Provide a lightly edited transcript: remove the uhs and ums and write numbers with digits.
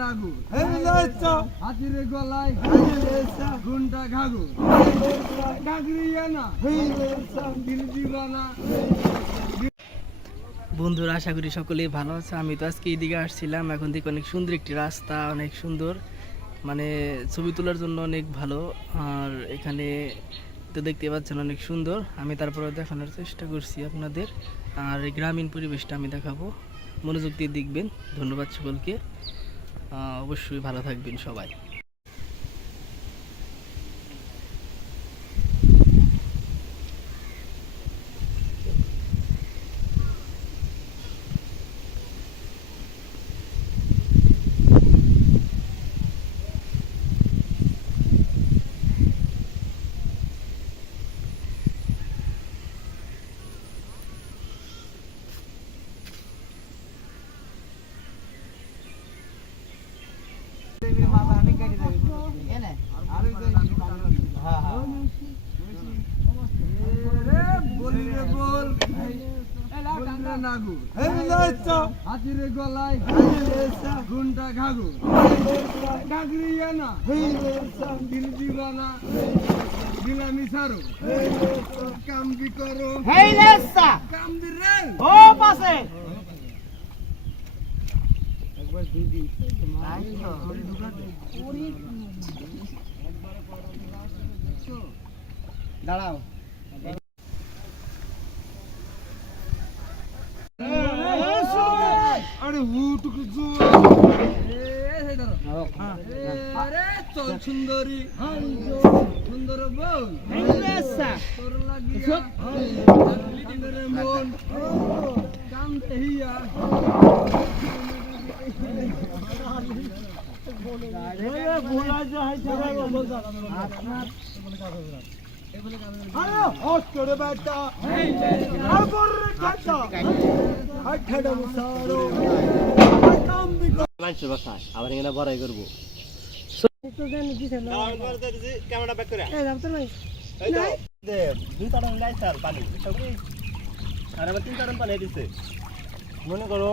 নাগু হাতিরে গলায় ঘুন্টা ঘাগু বন্ধুরা, আশা করি সকলেই ভালো আছে। আমি তো আজকে এইদিকে আসছিলাম, এখন থেকে অনেক সুন্দর একটি রাস্তা, অনেক সুন্দর, মানে ছবি তোলার জন্য অনেক ভালো। আর এখানে তো দেখতে পাচ্ছেন অনেক সুন্দর। আমি তারপরে দেখানোর চেষ্টা করছি আপনাদের, আর এই গ্রামীণ পরিবেশটা আমি দেখাবো। মনোযোগ দিয়ে দেখবেন। ধন্যবাদ সকলকে, অবশ্যই ভালো থাকবেন সবাই। হাতিরে গলায় ঘুন্টা ঘাগু গিলামি সারো কাম কি করো কাম দি রে ও পাশে একবার দিদি দাঁড়াও। আরে হুটুকু আরে চল সুন্দরী সুন্দর বউ তোর লাগিয়া মন কামতে হিয়া আবার এখানে বড়াই করবো। মনে করো